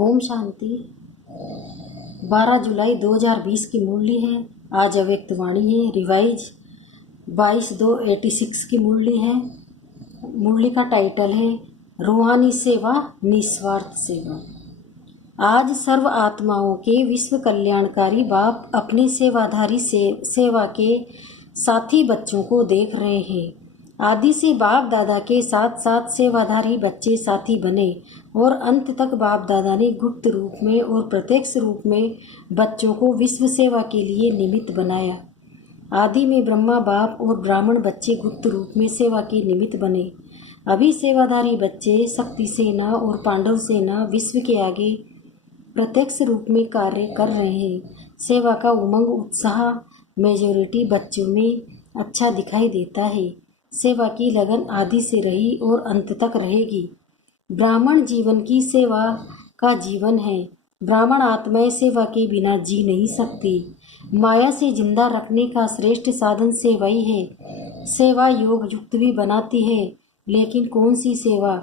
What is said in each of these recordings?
ओम शांति। 12 जुलाई 2020 की मुरली है। आज अव्यक्त वाणी है। रिवाइज 22/2/86 की मुरली है। मुरली का टाइटल है रूहानी सेवा, निस्वार्थ सेवा। आज सर्व आत्माओं के विश्व कल्याणकारी बाप अपने सेवाधारी सेवा के साथी बच्चों को देख रहे हैं। आदि से बाप दादा के साथ साथ सेवाधारी बच्चे साथी बने और अंत तक बाप दादा ने गुप्त रूप में और प्रत्यक्ष रूप में बच्चों को विश्व सेवा के लिए निमित्त बनाया। आदि में ब्रह्मा बाप और ब्राह्मण बच्चे गुप्त रूप में सेवा के निमित्त बने। अभी सेवाधारी बच्चे शक्ति सेना और पांडव सेना विश्व के आगे प्रत्यक्ष रूप में कार्य कर रहे हैं। सेवा का उमंग उत्साह मेजॉरिटी बच्चों में अच्छा दिखाई देता है। सेवा की लगन आदि से रही और अंत तक रहेगी। ब्राह्मण जीवन की सेवा का जीवन है। ब्राह्मण आत्माएं सेवा के बिना जी नहीं सकती। माया से जिंदा रखने का श्रेष्ठ साधन सेवा ही है। सेवा योग युक्त भी बनाती है, लेकिन कौन सी सेवा?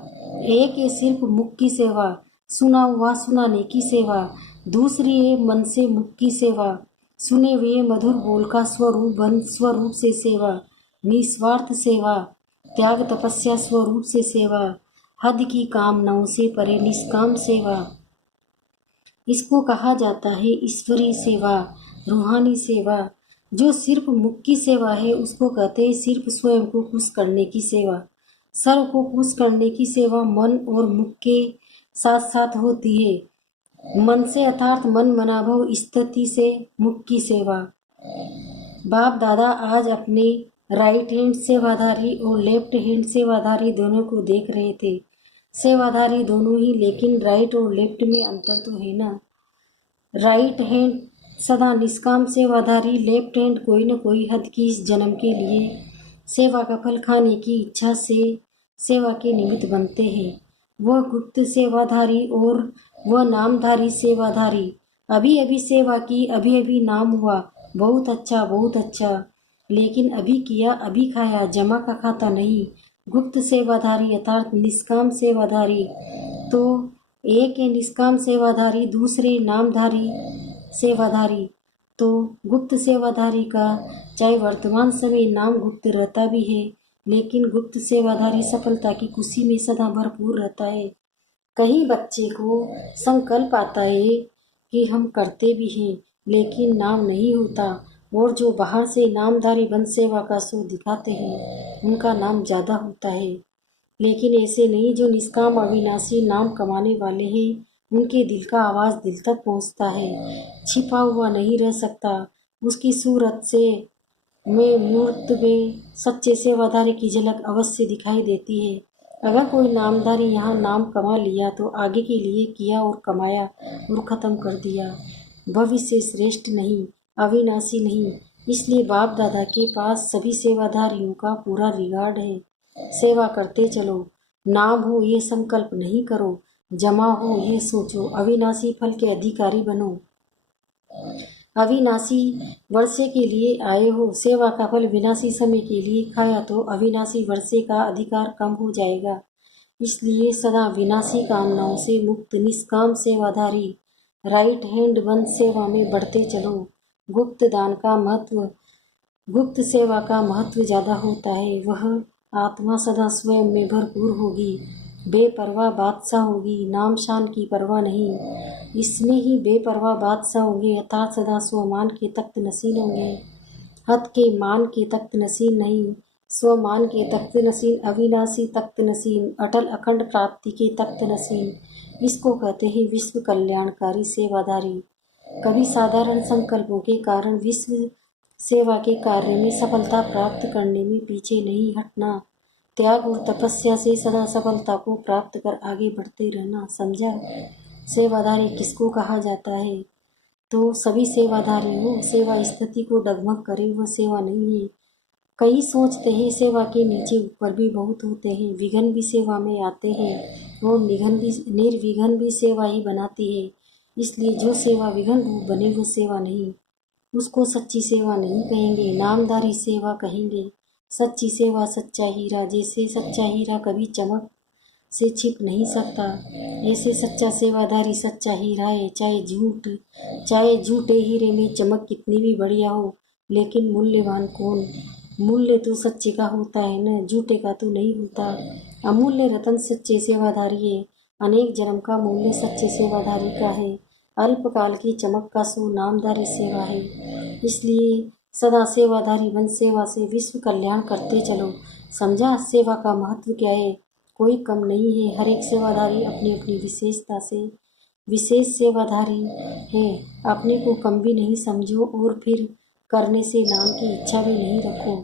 एक है सिर्फ मुख की सेवा, सुना हुआ सुनाने की सेवा। दूसरी है मन से मुख की सेवा, सुने हुए मधुर बोल का स्वरूप बन स्वरूप से सेवा। निस्वार्थ सेवा, त्याग तपस्या स्वरूप से सेवा। हद की कामनाओं से परे निष्काम सेवा। इसको कहा जाता है ईश्वरीय सेवा, रूहानी सेवा। जो सिर्फ मुख की सेवा है उसको कहते हैं सिर्फ स्वयं को खुश करने की सेवा। सर्व को खुश करने की सेवा मन और मुख के साथ साथ होती है। मन से अर्थात मन मनाभव स्थिति से मुख की सेवा। बाप दादा आज अपने राइट हैंड सेवाधारी और लेफ्ट हैंड सेवाधारी दोनों को देख रहे थे। सेवाधारी दोनों ही, लेकिन राइट और लेफ्ट में अंतर तो है ना। राइट हैंड सदा निष्काम सेवाधारी, लेफ्ट हैंड कोई न कोई हद की इस जन्म के लिए सेवा का फल खाने की इच्छा से सेवा के निमित्त बनते हैं। वह गुप्त सेवाधारी और वह नामधारी सेवाधारी। अभी अभी सेवा की, अभी अभी नाम हुआ, बहुत अच्छा बहुत अच्छा, लेकिन अभी किया अभी खाया, जमा का खाता नहीं। गुप्त सेवाधारी अर्थात निष्काम सेवाधारी। तो एक है निष्काम सेवाधारी, दूसरे नामधारी सेवाधारी। तो गुप्त सेवाधारी का चाहे वर्तमान समय नाम गुप्त रहता भी है, लेकिन गुप्त सेवाधारी सफलता की खुशी में सदा भरपूर रहता है। कहीं बच्चे को संकल्प आता है कि हम करते भी हैं, लेकिन नाम नहीं होता, और जो बाहर से नामधारी बन सेवा का शो दिखाते हैं उनका नाम ज़्यादा होता है। लेकिन ऐसे नहीं, जो निष्काम अविनाशी नाम कमाने वाले हैं उनके दिल का आवाज़ दिल तक पहुंचता है, छिपा हुआ नहीं रह सकता। उसकी सूरत से में मूर्त में सच्चे सेवाधारी की झलक अवश्य दिखाई देती है। अगर कोई नामधारी यहाँ नाम कमा लिया तो आगे के लिए किया और कमाया और ख़त्म कर दिया। भविष्य श्रेष्ठ नहीं, अविनाशी नहीं। इसलिए बाप दादा के पास सभी सेवाधारियों का पूरा रिगार्ड है। सेवा करते चलो, नाम हो ये संकल्प नहीं करो, जमा हो ये सोचो, अविनाशी फल के अधिकारी बनो। अविनाशी वर्षे के लिए आए हो, सेवा का फल विनाशी समय के लिए खाया तो अविनाशी वर्षे का अधिकार कम हो जाएगा। इसलिए सदा विनाशी कामनाओं से मुक्त निष्काम सेवाधारी राइट हैंड बन सेवा में बढ़ते चलो। गुप्त दान का महत्व, गुप्त सेवा का महत्व ज़्यादा होता है। वह आत्मा सदा स्वयं में भरपूर होगी, बेपरवाह बादशाह होगी, नाम शान की परवाह नहीं। इसमें ही बेपरवाह बादशाह होंगे, अर्थात सदा स्वमान के तख्त नसीन होंगे। हद के मान के तख्त नसीन नहीं, स्वमान के तख्त नसीन, अविनाशी तख्त नसीन, अटल अखंड प्राप्ति के तख्त नसीन। इसको कहते हैं विश्व कल्याणकारी सेवाधारी। कभी साधारण संकल्पों के कारण विश्व सेवा के कार्य में सफलता प्राप्त करने में पीछे नहीं हटना। त्याग और तपस्या से सदा सफलता को प्राप्त कर आगे बढ़ते रहना। समझा? सेवाधारी किसको कहा जाता है? तो सभी सेवाधारी हो। सेवा स्थिति को डगमग करे वह सेवा नहीं है। कई सोचते हैं सेवा के नीचे ऊपर भी बहुत होते हैं, विघ्न भी सेवा में आते हैं और निर्विघ्न भी सेवा ही बनाती है। इसलिए जो सेवा विघ्न रूप बने वो सेवा नहीं, उसको सच्ची सेवा नहीं कहेंगे, नामधारी सेवा कहेंगे। सच्ची सेवा सच्चा हीरा, जैसे सच्चा हीरा कभी चमक से छिप नहीं सकता। ऐसे सच्चा सेवाधारी सच्चा हीरा है, चाहे झूठे हीरे में चमक कितनी भी बढ़िया हो, लेकिन मूल्यवान कौन? मूल्य तो सच्चे का होता है न, झूठे का तो नहीं होता। अमूल्य रतन सच्चे सेवाधारी है, अनेक जन्म का मूल्य सच्चे सेवाधारी का है। अल्पकाल की चमक का सो नामधारी सेवा है। इसलिए सदा सेवाधारी बन सेवा से विश्व कल्याण करते चलो। समझा सेवा का महत्व क्या है? कोई कम नहीं है, हर एक सेवाधारी अपनी अपनी विशेषता से विशेष सेवाधारी है। अपने को कम भी नहीं समझो और फिर करने से नाम की इच्छा भी नहीं रखो।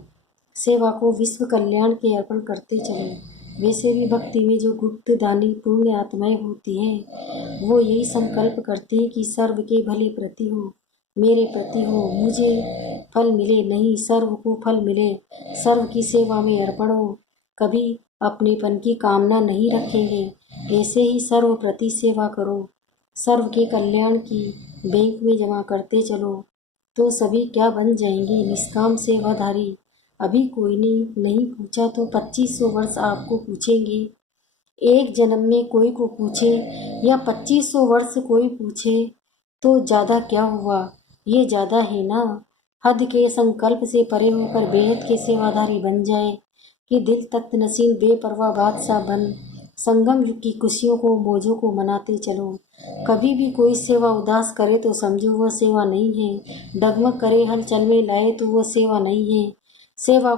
सेवा को विश्व कल्याण के अर्पण करते चलो। वैसे भी भक्ति में जो गुप्त दानी पुण्य आत्माएं होती हैं, वो यही संकल्प करते हैं कि सर्व के भले प्रति हो, मेरे प्रति हो, मुझे फल मिले नहीं, सर्व को फल मिले, सर्व की सेवा में अर्पण हो। कभी अपनेपन की कामना नहीं रखेंगे। ऐसे ही सर्व प्रति सेवा करो, सर्व के कल्याण की बैंक में जमा करते चलो, तो सभी क्या बन जाएंगे? निष्काम सेवाधारी। अभी कोई ने नहीं पूछा तो 2500 वर्ष आपको पूछेंगे। एक जन्म में कोई को पूछे या 2500 वर्ष कोई पूछे तो ज़्यादा क्या हुआ? ये ज़्यादा है ना। हद के संकल्प से परे होकर बेहद के सेवाधारी बन जाए कि दिल तख्त नसीब बेपरवाह बादशाह बन संगम युग की खुशियों को मौजों को मनाते चलो। कभी भी कोई सेवा उदास करे तो समझो वह सेवा नहीं है। डगमग करे हलचल में लाए तो वह सेवा नहीं है। सेवा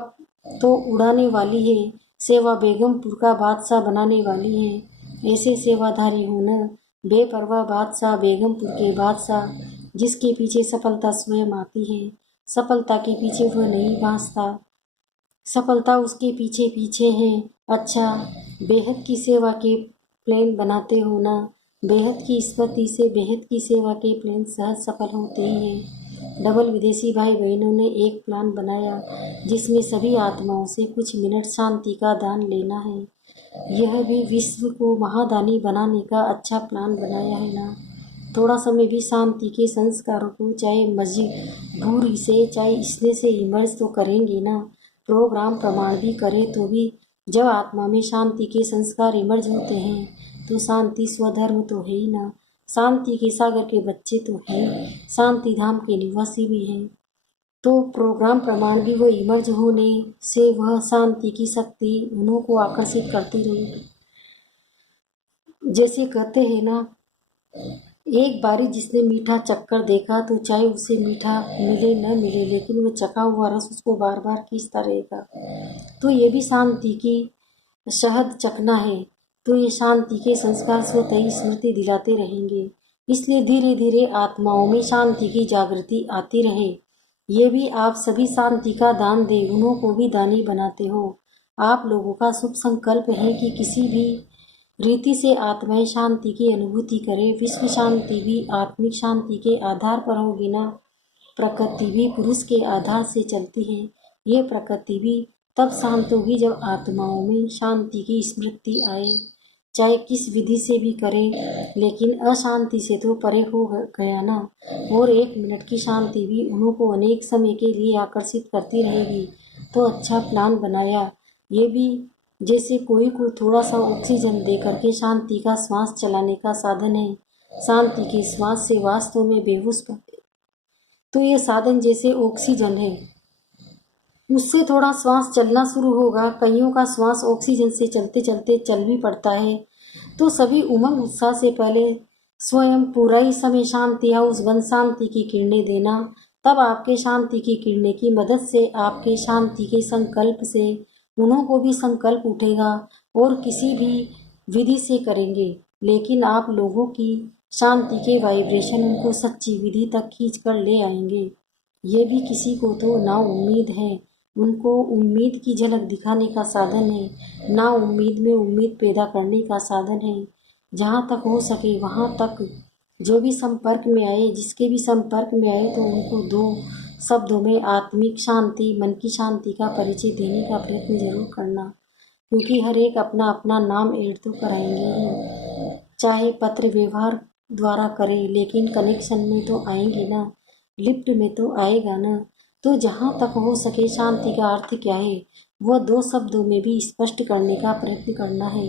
तो उड़ाने वाली है, सेवा बेगमपुर का बादशाह बनाने वाली है। ऐसे सेवाधारी होना बेपरवाह बादशाह, बेगमपुर के बादशाह, जिसके पीछे सफलता स्वयं आती है। सफलता के पीछे वह नहीं भासता, सफलता उसके पीछे पीछे है। अच्छा, बेहद की सेवा के प्लान बनाते हो ना। बेहद की स्मृति से बेहद की सेवा के प्लान सहज सफल होते ही हैं। डबल विदेशी भाई बहनों ने एक प्लान बनाया जिसमें सभी आत्माओं से कुछ मिनट शांति का दान लेना है। यह भी विश्व को महादानी बनाने का अच्छा प्लान बनाया है ना। थोड़ा समय भी शांति के संस्कारों को चाहे मजबूरी से चाहे स्नेह से इमर्ज तो करेंगे ना। प्रोग्राम प्रमाण भी करे तो भी जब आत्मा में शांति के संस्कार इमर्ज होते हैं तो शांति स्वधर्म तो है ही ना। शांति के सागर के बच्चे तो हैं, शांति धाम के निवासी भी हैं, तो प्रोग्राम प्रमाण भी वो इमर्ज होने से वह शांति की शक्ति उन्हों को आकर्षित करती रहेगी। जैसे कहते हैं ना, एक बारी जिसने मीठा चक्कर देखा तो चाहे उसे मीठा मिले न मिले, लेकिन वह चखा हुआ रस उसको बार बार खींचता रहेगा। तो ये भी शांति की शहद चखना है, तो ये शांति के संस्कार स्वतः ही स्मृति दिलाते रहेंगे। इसलिए धीरे धीरे आत्माओं में शांति की जागृति आती रहे। ये भी आप सभी शांति का दान दे, उन्हों को भी दानी बनाते हो। आप लोगों का शुभ संकल्प है कि किसी भी रीति से आत्माएं शांति की अनुभूति करे। विश्व शांति भी आत्मिक शांति के आधार पर होगी ना। प्रकृति भी पुरुष के आधार से चलती है। ये प्रकृति भी तब शांत होगी जब आत्माओं में शांति की स्मृति आए, चाहे किस विधि से भी करें, लेकिन अशांति से तो परे हो गया ना। और एक मिनट की शांति भी उन्हों को अनेक समय के लिए आकर्षित करती रहेगी। तो अच्छा प्लान बनाया। ये भी जैसे कोई को थोड़ा सा ऑक्सीजन दे करके शांति का श्वास चलाने का साधन है। शांति के श्वास से वास्तव में बेहोश पड़ते, तो ये साधन जैसे ऑक्सीजन है, उससे थोड़ा श्वास चलना शुरू होगा। कईयों का श्वास ऑक्सीजन से चलते चलते चल भी पड़ता है। तो सभी उमंग उत्साह से पहले स्वयं पूरा ही समय शांति हाउस बन शांति की किरणें देना। तब आपके शांति की किरणें की मदद से आपके शांति के संकल्प से उन्हों को भी संकल्प उठेगा और किसी भी विधि से करेंगे, लेकिन आप लोगों की शांति के वाइब्रेशन उनको सच्ची विधि तक खींच कर ले आएंगे। ये भी किसी को तो ना उम्मीद है, उनको उम्मीद की झलक दिखाने का साधन है। ना उम्मीद में उम्मीद पैदा करने का साधन है। जहाँ तक हो सके वहाँ तक जो भी संपर्क में आए, जिसके भी संपर्क में आए, तो उनको 2 शब्दों में आत्मिक शांति, मन की शांति का परिचय देने का प्रयत्न जरूर करना, क्योंकि हर एक अपना अपना नाम ऐड तो कराएंगे ही। चाहे पत्र व्यवहार द्वारा करें, लेकिन कनेक्शन में तो आएंगे ना, लिफ्ट में तो आएगा ना। तो जहाँ तक हो सके शांति का अर्थ क्या है वह 2 शब्दों में भी स्पष्ट करने का प्रयत्न करना है।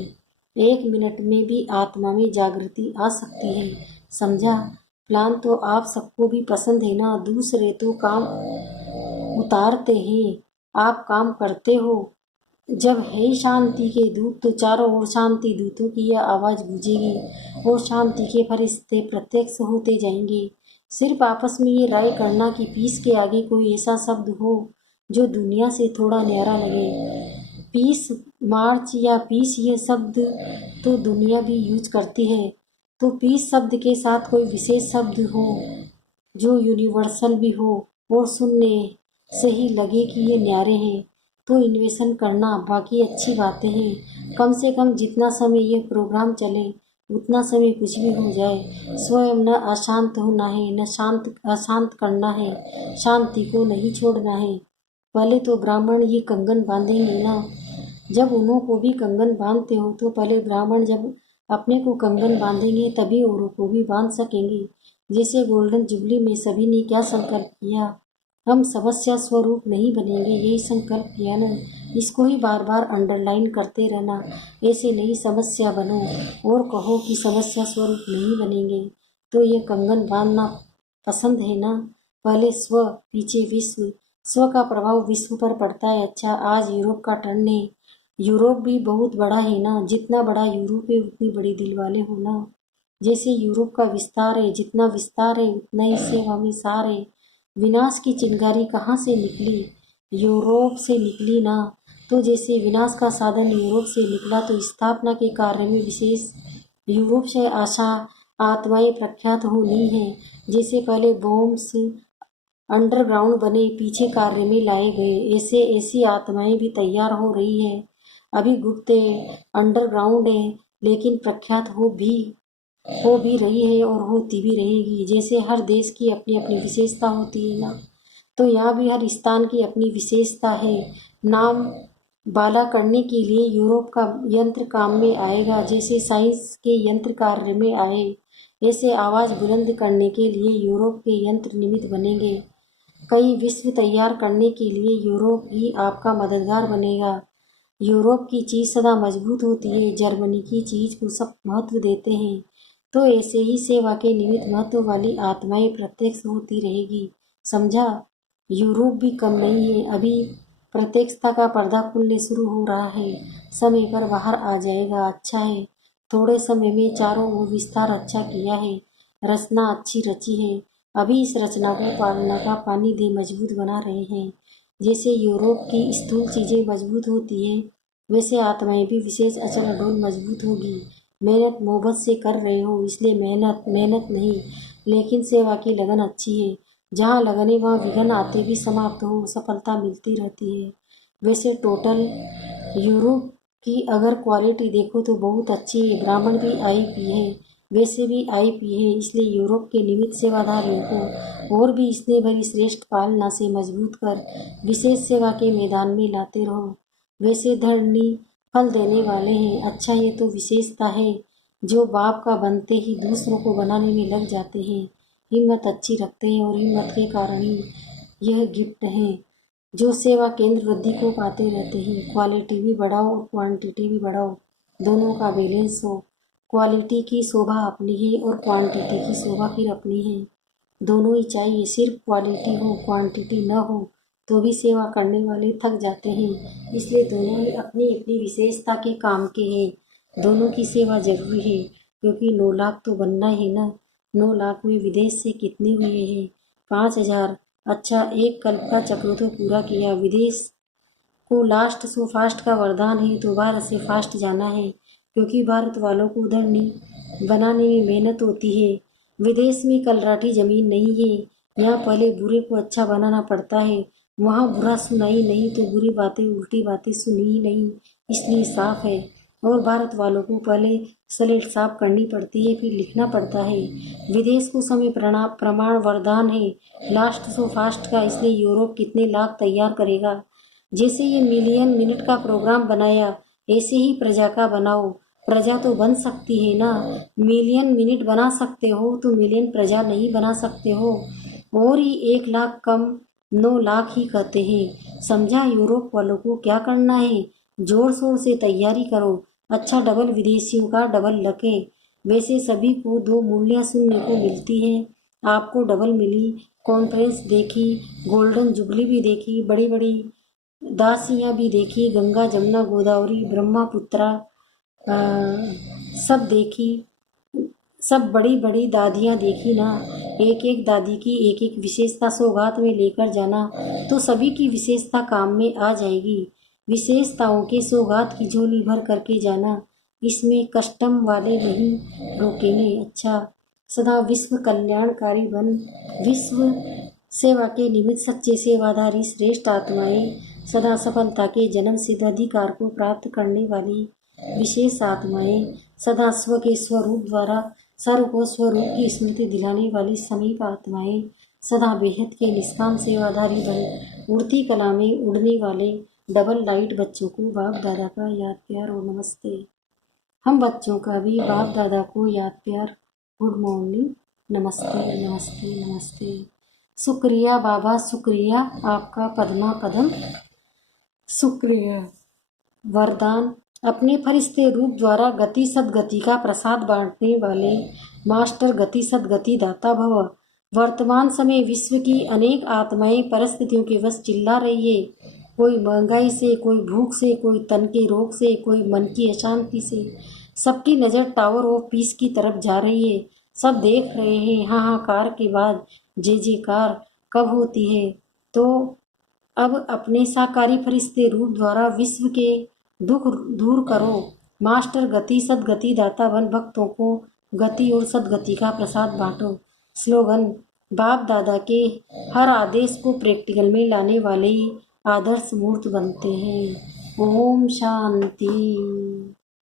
1 मिनट में भी आत्मा में जागृति आ सकती है। समझा? प्लान तो आप सबको भी पसंद है ना। दूसरे तो काम उतारते हैं, आप काम करते हो। जब है शांति के दूत तो चारों ओर शांति दूतों की यह आवाज़ गूंजेगी और शांति के फरिश्ते प्रत्यक्ष होते जाएंगे। सिर्फ आपस में ये राय करना कि पीस के आगे कोई ऐसा शब्द हो जो दुनिया से थोड़ा न्यारा लगे। पीस मार्च या पीस ये शब्द तो दुनिया भी यूज करती है, तो पीस शब्द के साथ कोई विशेष शब्द हो जो यूनिवर्सल भी हो और सुनने से ही लगे कि ये न्यारे हैं, तो इन्वेशन करना। बाकी अच्छी बातें हैं। कम से कम जितना समय ये प्रोग्राम चले उतना समय कुछ भी हो जाए, स्वयं न अशांत होना है, न अशांत करना है, शांति को नहीं छोड़ना है। पहले तो ब्राह्मण ये कंगन बांधेंगे ना। जब उन्हों को भी कंगन बांधते हो तो पहले ब्राह्मण जब अपने को कंगन बांधेंगे तभी औरों को भी बांध सकेंगे। जैसे गोल्डन जुबली में सभी ने क्या संकल्प किया, हम समस्या स्वरूप नहीं बनेंगे, यही संकल्प किया ना। इसको ही बार बार अंडरलाइन करते रहना। ऐसे नहीं समस्या बनो और कहो कि समस्या स्वरूप नहीं बनेंगे। तो ये कंगन बांधना पसंद है ना। पहले स्व, पीछे विश्व। स्व का प्रभाव विश्व पर पड़ता है। अच्छा, आज यूरोप का टर्न है। यूरोप भी बहुत बड़ा है ना। जितना बड़ा यूरोप है उतनी बड़ी दिल वाले हो ना। जैसे यूरोप का विस्तार है, जितना विस्तार है उतना ही सेवा में सार है। विनाश की चिंगारी कहाँ से निकली? यूरोप से निकली ना। तो जैसे विनाश का साधन यूरोप से निकला तो स्थापना के कार्य में विशेष यूरोप से आशा आत्माएं प्रख्यात होनी है। जैसे पहले बॉम्ब्स अंडरग्राउंड बने, पीछे कार्य में लाए गए, ऐसे ऐसी आत्माएं भी तैयार हो रही है। अभी गुप्त अंडरग्राउंड है, लेकिन प्रख्यात हो भी रही है और होती भी रहेगी। जैसे हर देश की अपनी अपनी विशेषता होती है ना, तो यहाँ भी हर स्थान की अपनी विशेषता है। नाम बाला करने के लिए यूरोप का यंत्र काम में आएगा, जैसे साइंस के यंत्र कार्य में आए। ऐसे आवाज़ बुलंद करने के लिए यूरोप के यंत्र निमित्त बनेंगे। कई विश्व तैयार करने के लिए यूरोप ही आपका मददगार बनेगा। यूरोप की चीज़ सदा मजबूत होती है, जर्मनी की चीज़ को सब महत्व देते हैं। तो ऐसे ही सेवा के निमित्त महत्व वाली आत्माएं प्रत्यक्ष होती रहेगी। समझा? यूरोप भी कम नहीं है। अभी प्रत्यक्षता का पर्दा खुलने शुरू हो रहा है, समय पर बाहर आ जाएगा। अच्छा है, थोड़े समय में चारों ओर विस्तार अच्छा किया है, रचना अच्छी रची है। अभी इस रचना को पालना का पानी दे मजबूत बना रहे हैं। जैसे यूरोप की स्थूल चीज़ें मजबूत होती हैं, वैसे आत्माएं भी विशेष अचल अडोल मजबूत होगी। मेहनत मोहब्बत से कर रहे हो, इसलिए मेहनत नहीं, लेकिन सेवा की लगन अच्छी है। जहाँ लगन है वहाँ विघ्न आते भी समाप्त हो, सफलता मिलती रहती है। वैसे टोटल यूरोप की अगर क्वालिटी देखो तो बहुत अच्छी है। ब्राह्मण भी आईपी है, वैसे भी आईपी है, इसलिए यूरोप के निमित्त सेवाधारियों को और भी स्नेह भरी श्रेष्ठ पालना से मजबूत कर विशेष सेवा के मैदान में लाते रहो। वैसे धरनी फल देने वाले हैं। अच्छा, ये तो विशेषता है, जो बाप का बनते ही दूसरों को बनाने में लग जाते हैं, हिम्मत अच्छी रखते हैं और हिम्मत के कारण ही यह गिफ्ट है। जो सेवा केंद्र वृद्धि को पाते रहते हैं। क्वालिटी भी बढ़ाओ और क्वांटिटी भी बढ़ाओ, दोनों का बैलेंस हो। क्वालिटी की शोभा अपनी है और क्वांटिटी की शोभा फिर अपनी है। दोनों ही चाहिए। सिर्फ क्वालिटी हो क्वांटिटी न हो तो भी सेवा करने वाले थक जाते हैं। इसलिए दोनों ही अपनी अपनी विशेषता के काम के हैं। दोनों की सेवा जरूरी है, क्योंकि 9 लाख तो बनना है ना। 9 लाख में विदेश से कितने हुए हैं? 5,000। अच्छा, एक कल्प का चक्र तो पूरा किया। विदेश को लास्ट सो फास्ट का वरदान है, तो भारत से फास्ट जाना है, क्योंकि भारत वालों को धरनी बनाने में मेहनत होती है। विदेश में कलराठी जमीन नहीं है। यहाँ पहले बुरे को अच्छा बनाना पड़ता है। वहाँ बुरा सुना ही नहीं तो बुरी बातें उल्टी बातें सुनी ही नहीं, इसलिए साफ है। और भारत वालों को पहले स्लेट साफ करनी पड़ती है, फिर लिखना पड़ता है। विदेश को समय प्रमाण वरदान है लास्ट सो फास्ट का, इसलिए यूरोप कितने लाख तैयार करेगा। जैसे ये मिलियन मिनट का प्रोग्राम बनाया, ऐसे ही प्रजा का बनाओ। प्रजा तो बन सकती है ना। मिलियन मिनट बना सकते हो तो मिलियन प्रजा नहीं बना सकते हो। और ही 1 लाख कम 9 लाख ही कहते हैं। समझा? यूरोप वालों को क्या करना है? जोर शोर से तैयारी करो, अच्छा डबल विदेशियों का डबल लक है। वैसे सभी को दो मूल्य सुनने को मिलती है, आपको डबल मिली। कॉन्फ्रेंस देखी, गोल्डन जुबली भी देखी, बड़ी बड़ी दासियाँ भी देखी, गंगा जमुना गोदावरी ब्रह्मपुत्रा सब देखी, सब बड़ी बड़ी दादियाँ देखी ना। एक एक दादी की एक एक विशेषता सौगात में लेकर जाना तो सभी की विशेषता काम में आ जाएगी। विशेषताओं के सौगात की झोली भर करके जाना, इसमें कस्टम वाले नहीं रोकेंगे। अच्छा, सदा विश्व कल्याणकारी बन, विश्व सेवा के निमित्त सच्चे सेवाधारी श्रेष्ठ आत्माएं, सदा सफलता के जन्म सिद्ध अधिकार को प्राप्त करने वाली विशेष आत्माएं, सदा स्व के स्वरूप द्वारा सर्व को स्वरूप की स्मृति दिलाने वाली समीप आत्माएं, सदा बेहद के निष्काम सेवाधारी बन, उड़ती कला में उड़ने वाले डबल लाइट बच्चों को बाप दादा का याद प्यार और नमस्ते। हम बच्चों का भी बाप दादा को याद प्यार, गुड मॉर्निंग, नमस्ते नमस्ते नमस्ते। शुक्रिया बाबा, शुक्रिया आपका पद्मा पदम, शुक्रिया। वरदान, अपने फरिश्ते रूप द्वारा गति सदगति का प्रसाद बांटने वाले मास्टर गति सदगति दाता भव। वर्तमान समय विश्व की अनेक आत्माएं परिस्थितियों के वश चिल्ला रही है, कोई महंगाई से, कोई भूख से, कोई तन के रोग से, कोई मन की अशांति से। सबकी नज़र टावर ऑफ पीस की तरफ जा रही है। सब देख रहे हैं हाहाकार के बाद जय जयकार कब होती है। तो अब अपने साकारी फरिश्ते रूप द्वारा विश्व के दुख दूर करो। मास्टर गति सदगति दाता बन, भक्तों को गति और सदगति का प्रसाद बांटो। स्लोगन, बाप दादा के हर आदेश को प्रैक्टिकल में लाने वाले ही आदर्श मूर्त बनते हैं। ओम शांति।